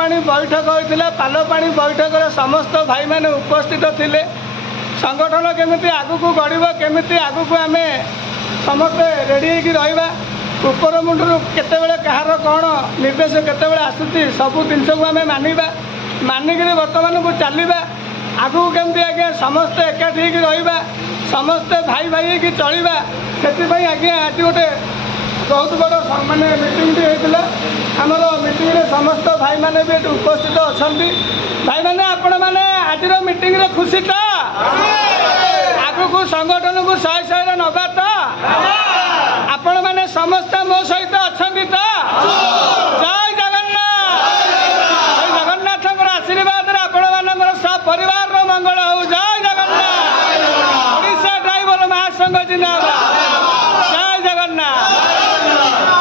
पालपाणी बैठक होता पालपाणी बैठक समस्त भाई मैंने उपस्थित थिले संगठन केमिति आगु गढ़ केमिति आगु आम समस्ते रेडी रहा उपर मुंडू केतबेले कहार कौन निर्देश केतबेले आसुची सबू जिनस को आम मानिबा मानिक बर्तमान को चलवा आगू केमती आज्ञा समस्ते एकाठी रहा समस्ते भाई भाई की चलवा से आज्ञा आज गोटे बहुत बड़ माने मीटिंगटी होता आमर मीटिंग समस्त भाई मैंने भी उपस्थित अच्छा भाई मैंने आपण मैंने आज मीटिंग रे खुशी तो आगू संगठन को शहे शहे नवा तो आपण मैंने समस्त मो सहित अच्छा तो जय जगन्नाथ जय जगन्नाथ आशीर्वाद आपण मान सब परिवार मंगल हो जय जगन्नाथ ओडिशा ड्राइवर महासंघ जिंदाबाद।